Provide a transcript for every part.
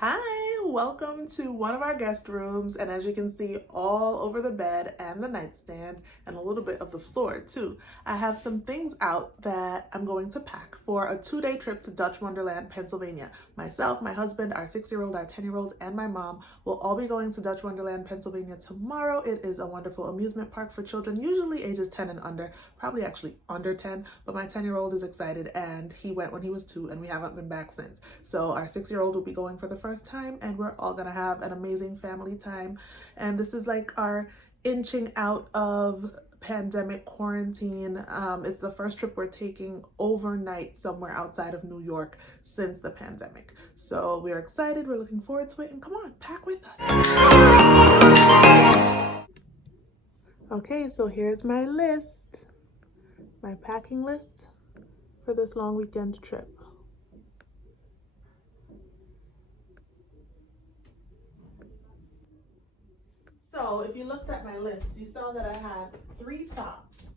Hi, welcome to one of our guest rooms, and as you can see all over the bed and the nightstand and a little bit of the floor too, I have some things out that I'm going to pack for a 2-day trip to Dutch Wonderland, Pennsylvania. Myself, my husband, our 6-year-old, our 10-year-old, and my mom will all be going to Dutch Wonderland, Pennsylvania tomorrow. It is a wonderful amusement park for children, usually ages 10 and under, probably actually under 10, but my 10-year-old is excited and he went when he was 2 and we haven't been back since. So our 6-year-old will be going for the first time and we're all gonna have an amazing family time. And this is like our inching out of pandemic quarantine. It's the first trip we're taking overnight somewhere outside of New York since the pandemic. So we're excited, we're looking forward to it, and come on, pack with us. Okay, so here's my list, my packing list for this long weekend trip. So if you looked at my list, you saw that I had 3 tops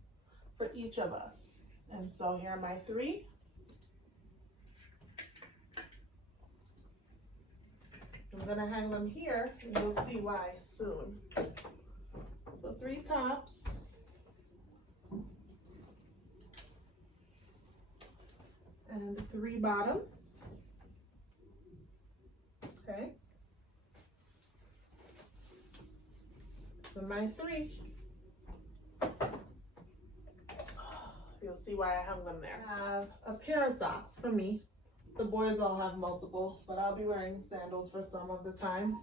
for each of us. And so here are my 3. I'm gonna hang them here and you'll see why soon. So 3 tops. And 3 bottoms. Okay. So my 3, you'll see why I hung them there. I have a pair of socks for me. The boys all have multiple, but I'll be wearing sandals for some of the time.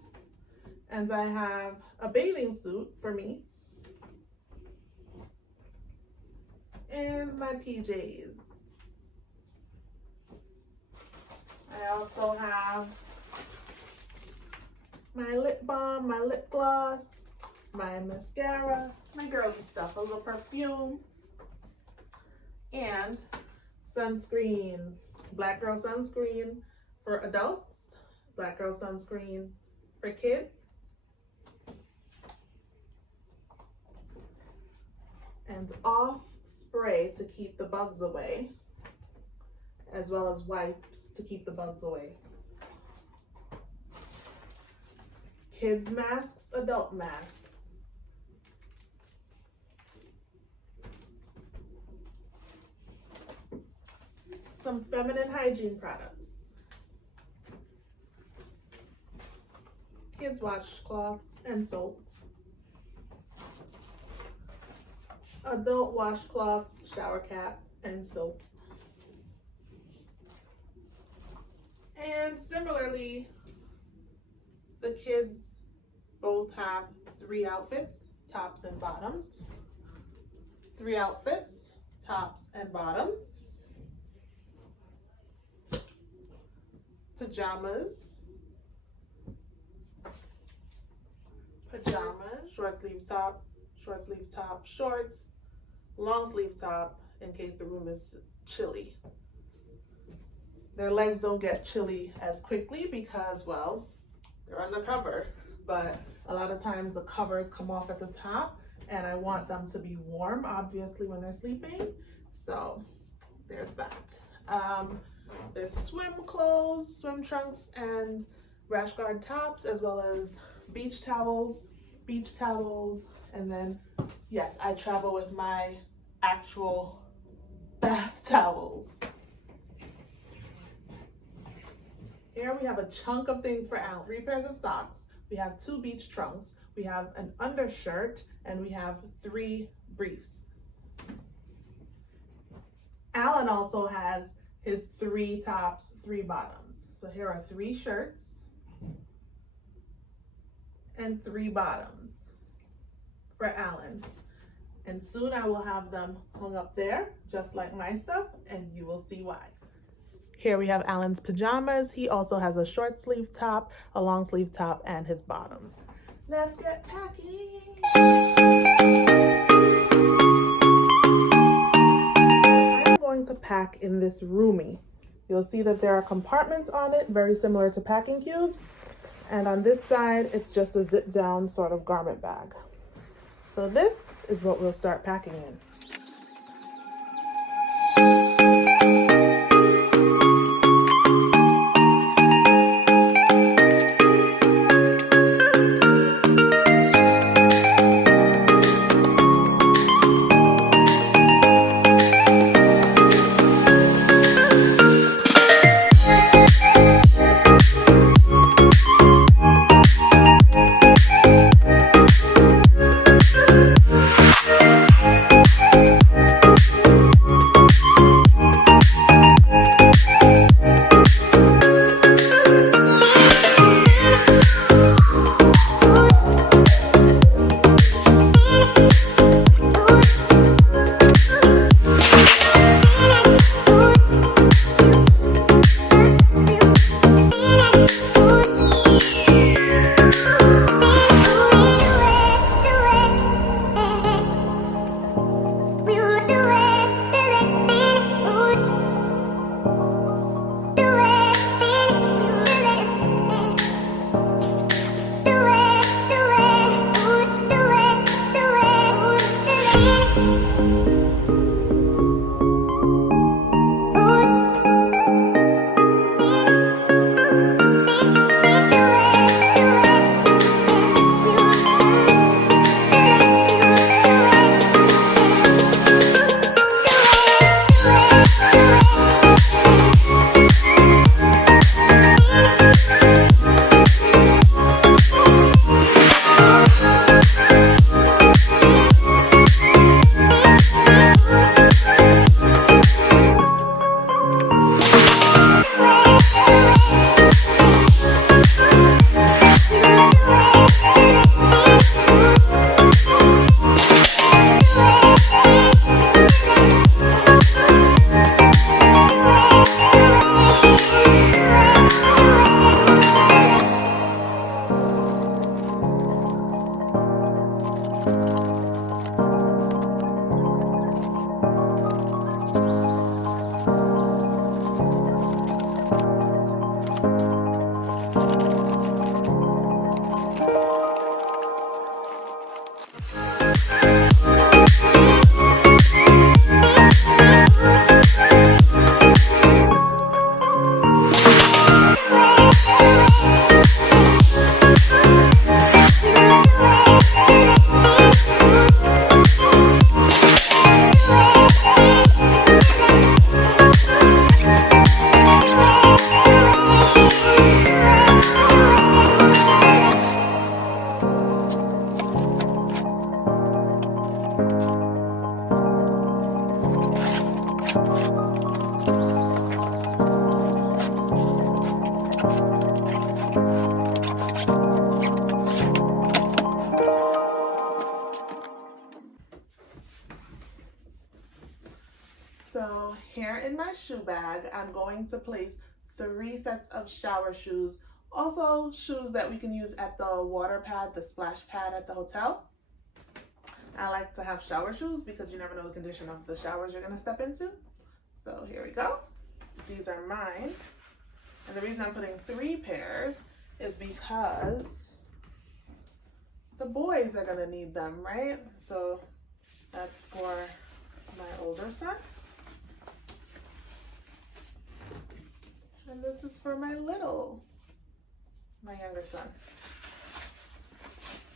And I have a bathing suit for me. And my PJs. I also have my lip balm, my lip gloss, my mascara, my girly stuff, a little perfume, and sunscreen. Black girl sunscreen for adults, black girl sunscreen for kids, and off spray to keep the bugs away, as well as wipes to keep the bugs away. Kids masks, adult masks. Some feminine hygiene products. Kids washcloths and soap. Adult washcloths, shower cap, and soap. And similarly, the kids both have 3 outfits, tops and bottoms. 3 outfits, tops and bottoms. Pajamas, short sleeve top, shorts, long sleeve top in case the room is chilly. Their legs don't get chilly as quickly because, well, they're on the cover, but a lot of times the covers come off at the top and I want them to be warm, obviously, when they're sleeping. So there's that. There's swim clothes, swim trunks, and rash guard tops, as well as beach towels, and then, yes, I travel with my actual bath towels. Here we have a chunk of things for Alan. 3 pairs of socks, we have 2 beach trunks, we have an undershirt, and we have 3 briefs. Alan also has his 3 tops, 3 bottoms. So here are 3 shirts and 3 bottoms for Alan. And soon I will have them hung up there, just like my stuff, and you will see why. Here we have Alan's pajamas. He also has a short sleeve top, a long sleeve top, and his bottoms. Let's get packing. To pack in this Rume. You'll see that there are compartments on it, very similar to packing cubes. And on this side, it's just a zip down sort of garment bag. So this is what we'll start packing in. bag, I'm going to place 3 sets of shower shoes, also shoes that we can use at the water pad, the splash pad at the hotel. I like to have shower shoes because you never know the condition of the showers you're going to step into. So here we go. These are mine. And the reason I'm putting 3 pairs is because the boys are going to need them, right? So that's for my older son. And this is for my younger son.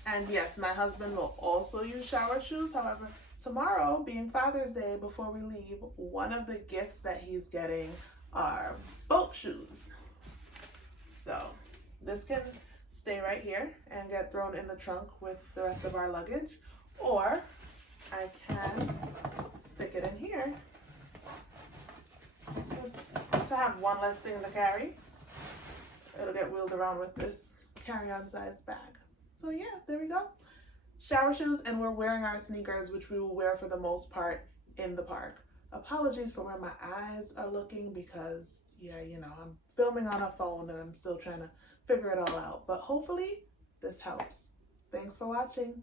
And yes, my husband will also use shower shoes. However, tomorrow, being Father's Day, before we leave, one of the gifts that he's getting are boat shoes. So this can stay right here and get thrown in the trunk with the rest of our luggage, or I can stick it in here just to have one less thing to carry. It'll get wheeled around with this carry-on sized bag. So yeah, there we go. Shower shoes, and we're wearing our sneakers, which we will wear for the most part in the park. Apologies for where my eyes are looking because, yeah, you know, I'm filming on a phone and I'm still trying to figure it all out. But hopefully this helps. Thanks for watching.